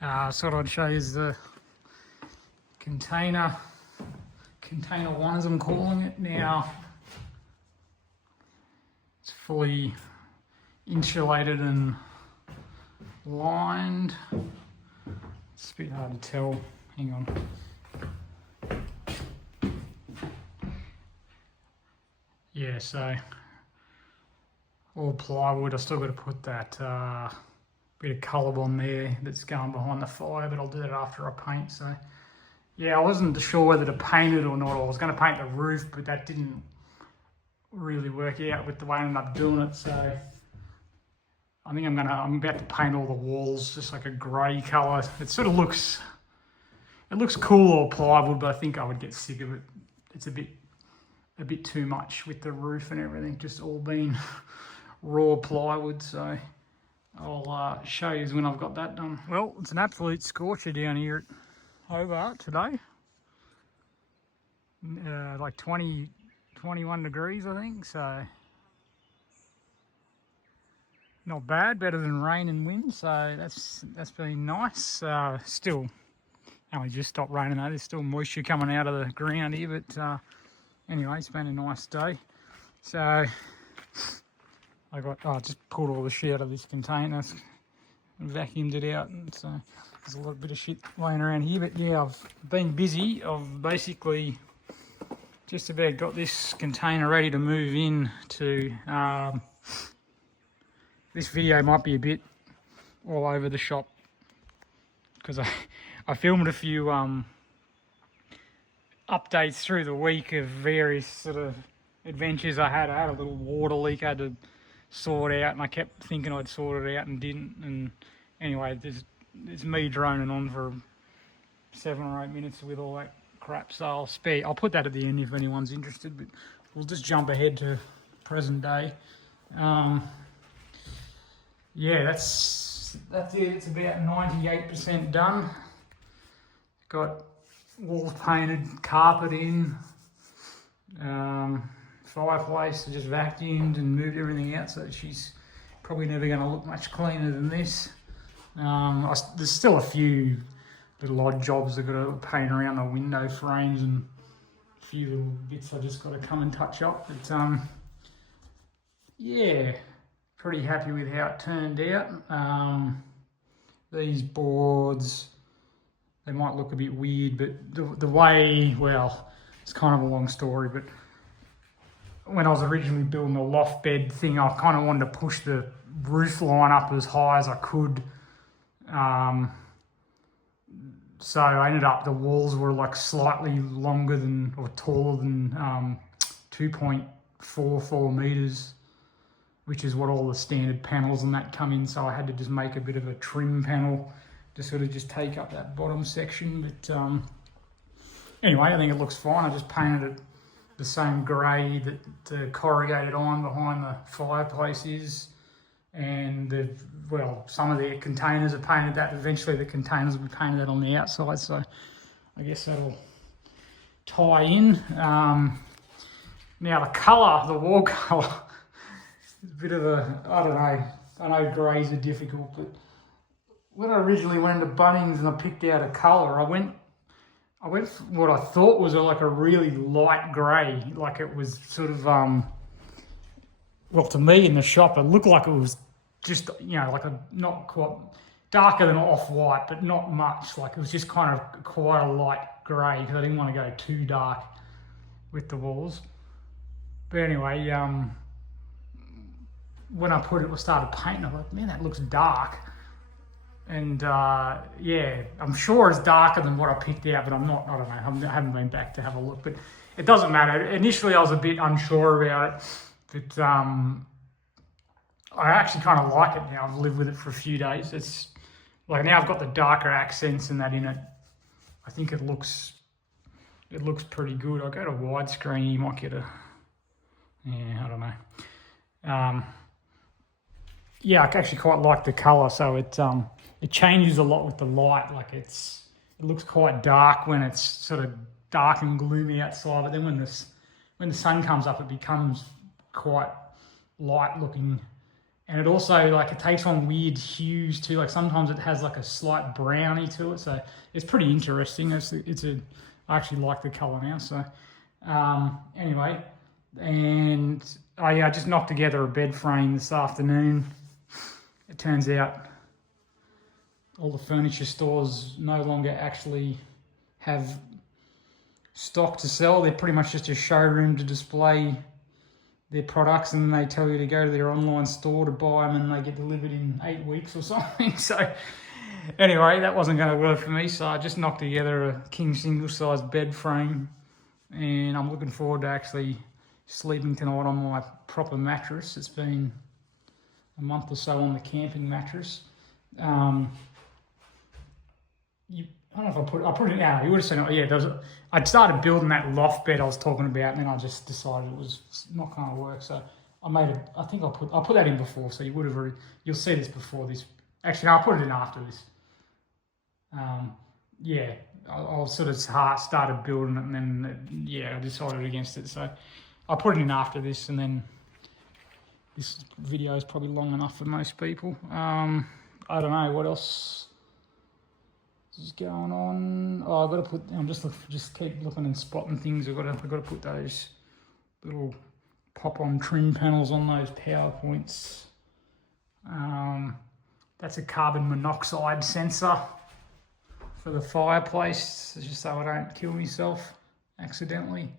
So what I'd show you is the container one, as I'm calling it now. It's fully insulated and lined. It's a bit hard to tell. Hang on. Yeah, so all plywood. I still got to put that bit of colour on there that's going behind the fire, but I'll do that after I paint. So yeah, I wasn't sure whether to paint it or not. I was going to paint the roof, but that didn't really work out with the way I ended up doing it. So I think I'm about to paint all the walls just like a grey colour. It sort of looks cool, all plywood, but I think I would get sick of it. It's a bit too much with the roof and everything, just all being raw plywood. So I'll show you when I've got that done. Well, it's an absolute scorcher down here at Hobart today. Like 20, 21 degrees, I think. So not bad, better than rain and wind. So that's been nice. Still, only just stopped raining though. There's still moisture coming out of the ground here, but anyway, it's been a nice day. So I just pulled all the shit out of this container, vacuumed it out, and so there's a bit of shit laying around here. But yeah, I've been busy. I've basically just about got this container ready to move in to. This video might be a bit all over the shop because I filmed a few updates through the week of various sort of adventures I had. I had a little water leak I had to sort out, and I kept thinking I'd sort it out and didn't. And anyway, there's me droning on for 7 or 8 minutes with all that crap. So I'll put that at the end if anyone's interested. But we'll just jump ahead to present day. Yeah, that's it. It's about 98% done. Got walls painted, carpet in, fireplace. I just vacuumed and moved everything out, so she's probably never going to look much cleaner than this. There's still a few little odd jobs I've got to paint around the window frames and a few little bits I just got to come and touch up. But yeah, pretty happy with how it turned out. These boards, they might look a bit weird, but the way, well, it's kind of a long story, but when I was originally building the loft bed thing, I kind of wanted to push the roof line up as high as I could. So I ended up, the walls were like slightly longer than, or taller than 2.44 metres, which is what all the standard panels and that come in. So I had to just make a bit of a trim panel to sort of just take up that bottom section. But anyway, I think it looks fine. I just painted it the same grey that the corrugated iron behind the fireplace is. And some of the containers are painted that. Eventually the containers will be painted that on the outside. So I guess that'll tie in. Now the colour, the wall colour, is a bit of a, I don't know. I know greys are difficult, but when I originally went into Bunnings and I picked out a colour, I went for what I thought was like a really light grey. Like it was sort of, well, to me in the shop, it looked like it was just, like a not quite darker than off-white, but not much. Like it was just kind of quite a light grey because I didn't want to go too dark with the walls. But anyway, when I started painting, I was like, man, that looks dark. And yeah, I'm sure it's darker than what I picked out, but I don't know, I haven't been back to have a look. But it doesn't matter. Initially, I was a bit unsure about it, but I actually kind of like it now. I've lived with it for a few days. It's like now I've got the darker accents and that in it. I think it looks pretty good. I'll go to widescreen. You might get I don't know. Yeah, I actually quite like the colour. So it changes a lot with the light. Like it looks quite dark when it's sort of dark and gloomy outside, but then when the sun comes up, it becomes quite light looking And it also, like, it takes on weird hues too. Like sometimes it has like a slight brownie to it. So it's pretty interesting. I actually like the colour now. So anyway, and I just knocked together a bed frame this afternoon. It turns out all the furniture stores no longer actually have stock to sell. They're pretty much just a showroom to display their products, and then they tell you to go to their online store to buy them, and they get delivered in 8 weeks or something. So anyway, that wasn't going to work for me, so I just knocked together a king single size bed frame, and I'm looking forward to actually sleeping tonight on my proper mattress. It's been a month or so on the camping mattress. I don't know if I put it out. You would have seen it. Yeah, I'd started building that loft bed I was talking about, and then I just decided it was not going to work. So I think I'll put that in before. So you'll see this before this. Actually, I'll put it in after this. I'll sort of started building it, and then I decided against it. So I'll put it in after this, and then this video is probably long enough for most people. I don't know what else is going on. Oh, I've got to put. I'm just keep looking and spotting things. I've got to put those little pop-on trim panels on those PowerPoints. That's a carbon monoxide sensor for the fireplace, just so I don't kill myself accidentally.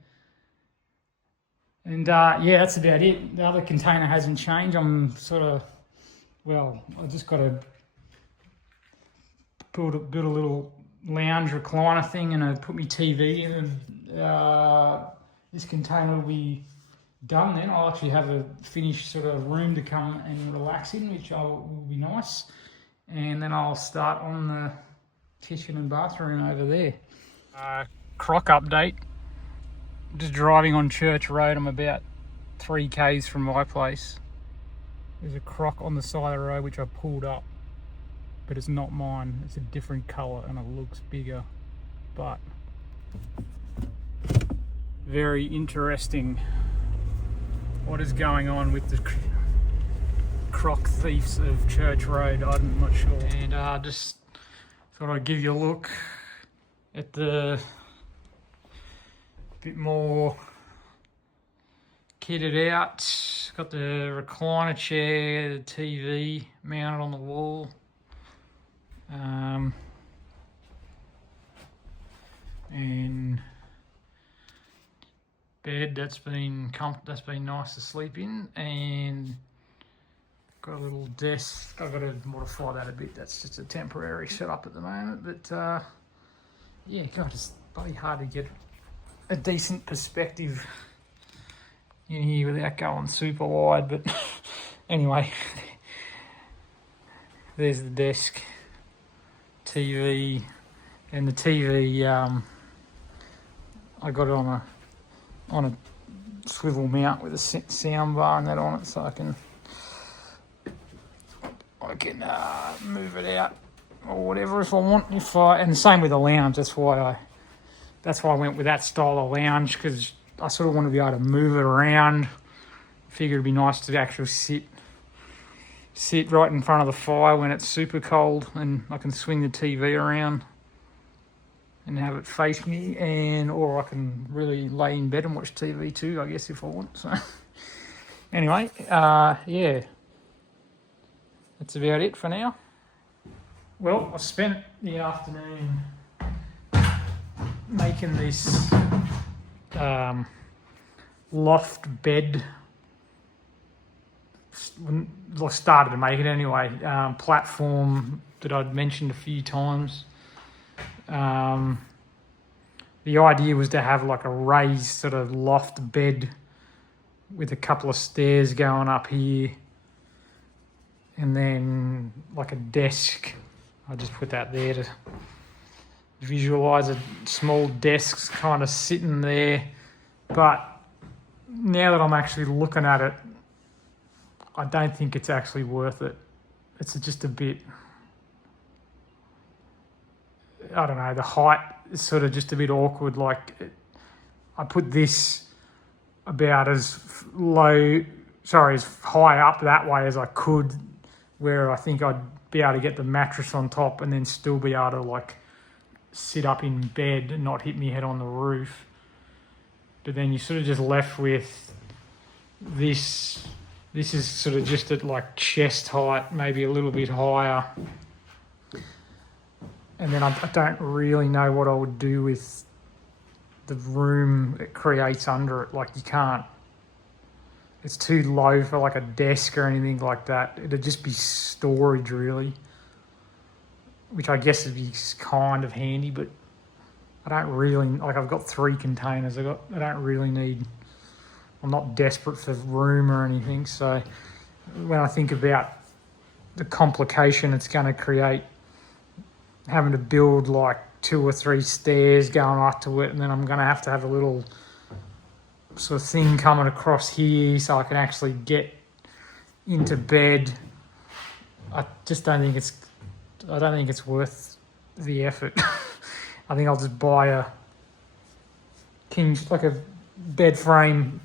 And that's about it. The other container hasn't changed. I'm I just got to build a little lounge recliner thing, and put my TV in, and this container will be done then. I'll actually have a finished sort of room to come and relax in, which will be nice. And then I'll start on the kitchen and bathroom over there. Croc update. Just driving on Church Road. I'm about 3 k's from my place. There's a croc on the side of the road which I pulled up, but it's not mine. It's a different colour and it looks bigger, but very interesting what is going on with the croc thieves of Church Road. I'm not sure. And just thought I'd give you a look at the bit more kitted out. Got the recliner chair, the TV mounted on the wall. And bed that's been nice to sleep in, and got a little desk. I've got to modify that a bit. That's just a temporary setup at the moment, but God, it's bloody hard to get a decent perspective in here without going super wide. But anyway, there's the desk, TV, and the TV. I got it on a swivel mount with a sound bar and that on it, so I can move it out or whatever if I want. And the same with the lounge. That's why I went with that style of lounge, because I sort of want to be able to move it around. Figured it'd be nice to actually sit right in front of the fire when it's super cold, and I can swing the TV around and have it face me, or I can really lay in bed and watch TV too, I guess, if I want. So anyway, that's about it for now. Well, I spent the afternoon making this loft bed. I started to make it anyway. Platform that I'd mentioned a few times. The idea was to have like a raised sort of loft bed with a couple of stairs going up here, and then like a desk. I just put that there to visualize a small desk kind of sitting there. But now that I'm actually looking at it, I don't think it's actually worth it. It's just a bit, I don't know, the height is sort of just a bit awkward. I put this about as low as high up that way as I could, where I think I'd be able to get the mattress on top and then still be able to like sit up in bed and not hit me head on the roof. But then you're sort of just left with this. This is sort of just at like chest height, maybe a little bit higher. And then I don't really know what I would do with the room it creates under it. Like you can't, it's too low for like a desk or anything like that. It'd just be storage really, which I guess would be kind of handy, but I don't really, like I've got 3 containers. I don't really need, I'm not desperate for room or anything. So when I think about the complication it's going to create, having to build like 2 or 3 stairs going up to it, and then I'm going to have a little sort of thing coming across here so I can actually get into bed. I just don't think it's worth the effort. I think I'll just buy a like a bed frame.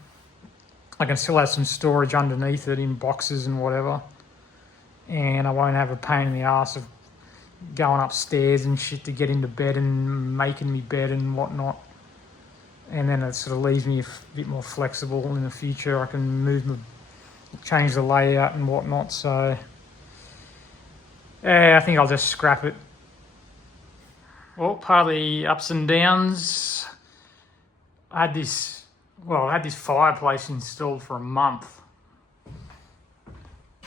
I can still have some storage underneath it in boxes and whatever, and I won't have a pain in the ass of going upstairs and shit to get into bed and making me bed and whatnot. And then it sort of leaves me a bit more flexible in the future. I can change the layout and whatnot. So I think I'll just scrap it. Well, part of the ups and downs, I had this fireplace installed for a month,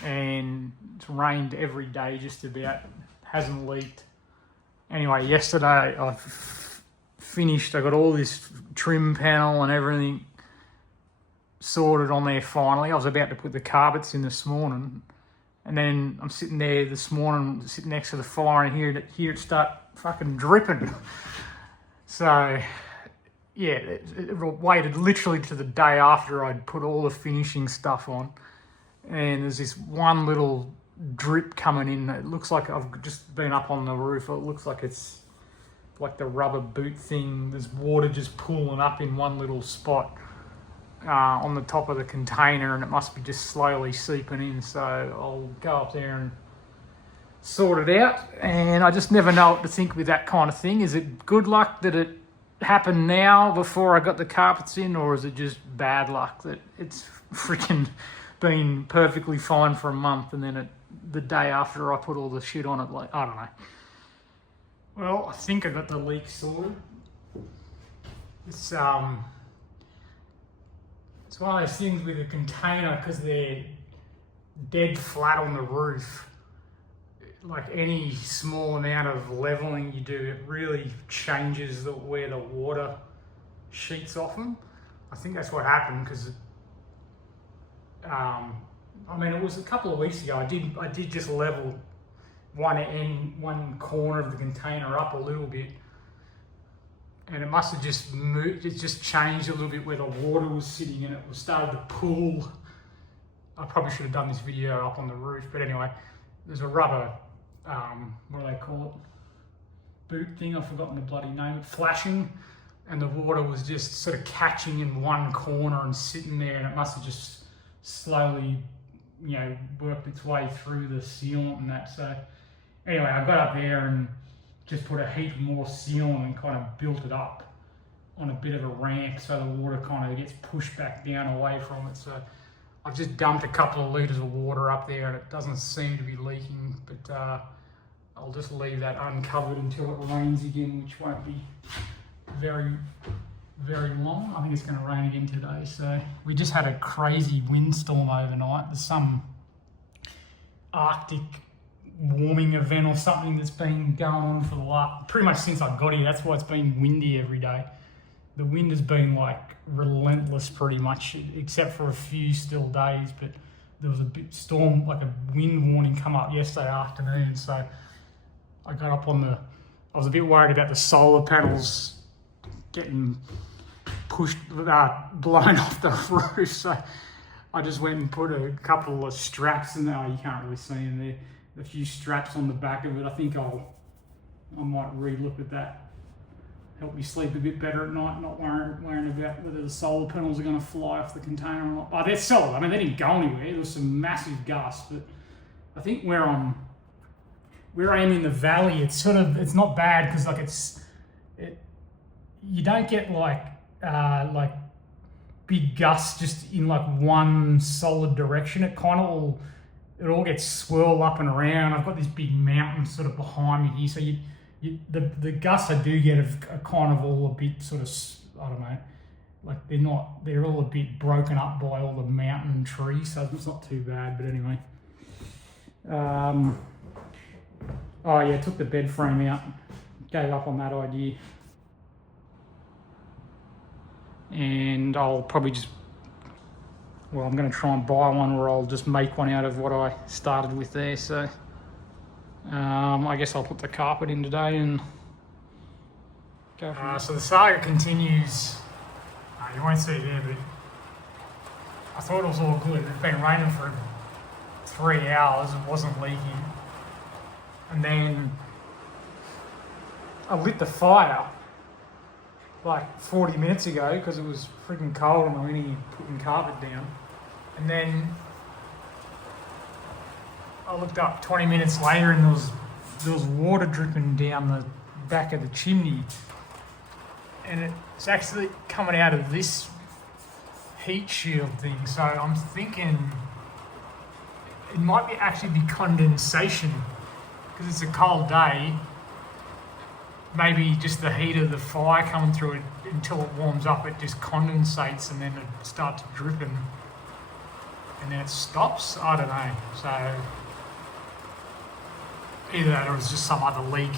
and it's rained every day just about. Hasn't leaked. Anyway, yesterday I finished. I got all this trim panel and everything sorted on there finally. I was about to put the carpets in this morning, and then I'm sitting there this morning, sitting next to the fire, and hear it start fucking dripping. So yeah, it waited literally to the day after I'd put all the finishing stuff on, and there's this one little drip coming in. It looks like I've just been up on the roof. It looks like it's like the rubber boot thing. There's water just pooling up in one little spot on the top of the container, and it must be just slowly seeping in. So I'll go up there and sort it out. And I just never know what to think with that kind of thing. Is it good luck that it happened now before I got the carpets in, or is it just bad luck that it's freaking been perfectly fine for a month and then the day after I put all the shit on it, like, I don't know. Well, I think I got the leak sorted. It's one of those things with a container, because they're dead flat on the roof. Like any small amount of leveling you do, it really changes where the water sheets off them. I think that's what happened, because it was a couple of weeks ago. I did just level one corner of the container up a little bit, and it must have just moved. It just changed a little bit where the water was sitting, and it was started to pool. I probably should have done this video up on the roof, but anyway, there's a rubber, what do they call it? Boot thing. I've forgotten the bloody name. Flashing, and the water was just sort of catching in one corner and sitting there, and it must have just slowly, worked its way through the sealant and that. So anyway, I got up there and just put a heap more sealant and kind of built it up on a bit of a ramp so the water kind of gets pushed back down away from it. So I've just dumped a couple of litres of water up there, and it doesn't seem to be leaking, but I'll just leave that uncovered until it rains again, which won't be very, very long. I think it's going to rain again today. So we just had a crazy windstorm overnight. There's some Arctic warming event or something that's been going on for the last, pretty much since I got here. That's why it's been windy every day. The wind has been like relentless pretty much, except for a few still days, but there was a bit storm, like a wind warning come up yesterday afternoon. So I got up I was a bit worried about the solar panels getting pushed, blown off the roof. So I just went and put a couple of straps in there. You can't really see them there. A few straps on the back of it. I think I might re-look at that help me sleep a bit better at night, not worrying about whether the solar panels are going to fly off the container or not. Oh, they're solid. I mean, they didn't go anywhere. There was some massive gusts, but I think where I am in the valley, it's not bad because you don't get like big gusts just in like one solid direction. It all gets swirled up and around. I've got this big mountain sort of behind me here, so the gusts I do get are kind of all a bit sort of, I don't know, like they're all a bit broken up by all the mountain trees, so it's not too bad. But anyway, oh yeah, took the bed frame out, gave up on that idea, and I'll probably I'm going to try and buy one, or I'll just make one out of what I started with there. So I guess I'll put the carpet in today and go from there. So the saga continues. You won't see it there, but I thought it was all good. It's been raining for 3 hours. It wasn't leaking. And then I lit the fire like 40 minutes ago because it was freaking cold and I went in putting carpet down. And then I looked up 20 minutes later and there was water dripping down the back of the chimney. And it's actually coming out of this heat shield thing. So I'm thinking it might actually be condensation because it's a cold day. Maybe just the heat of the fire coming through it until it warms up, it just condensates and then it starts dripping and then it stops. I don't know. So either that or it's just some other leak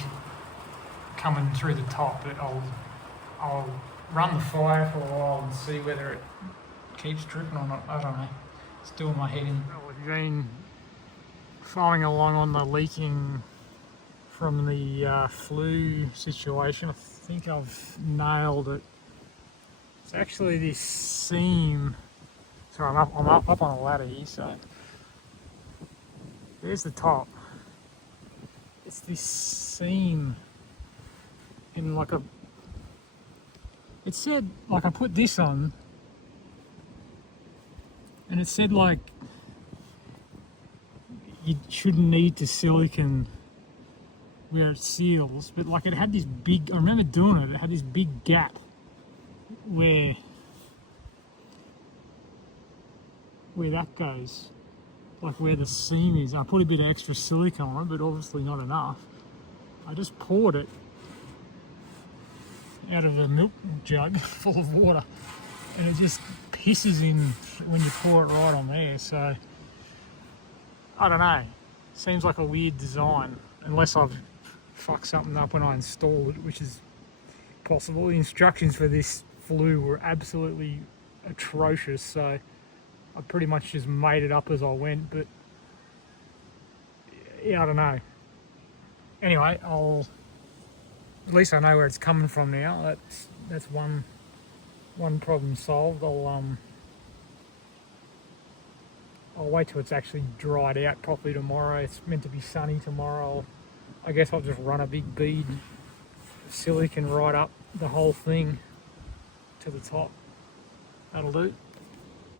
coming through the top. But I'll run the fire for a while and see whether it keeps dripping or not. I don't know. It's doing my head in. Well, if you've been following along on the leaking from the flue situation, I think I've nailed it. It's actually this seam. Sorry, I'm up on a ladder here, so there's the top. It's this seam in like a. It said, like, I put this on, and it said like you shouldn't need to silicone where it seals, but like it had this big, I remember doing it, it had this big gap where that goes, like where the seam is. I put a bit of extra silicone on it, but obviously not enough. I just poured it out of a milk jug full of water, and it just pisses in when you pour it right on there. So I don't know, seems like a weird design, unless I've fucked something up when I installed it, which is possible. The instructions for this flue were absolutely atrocious, so I pretty much just made it up as I went. But yeah, I don't know. Anyway, at least I know where it's coming from now. That's one problem solved. I'll wait till it's actually dried out properly tomorrow. It's meant to be sunny tomorrow. I guess I'll just run a big bead of silicone right up the whole thing to the top. That'll do.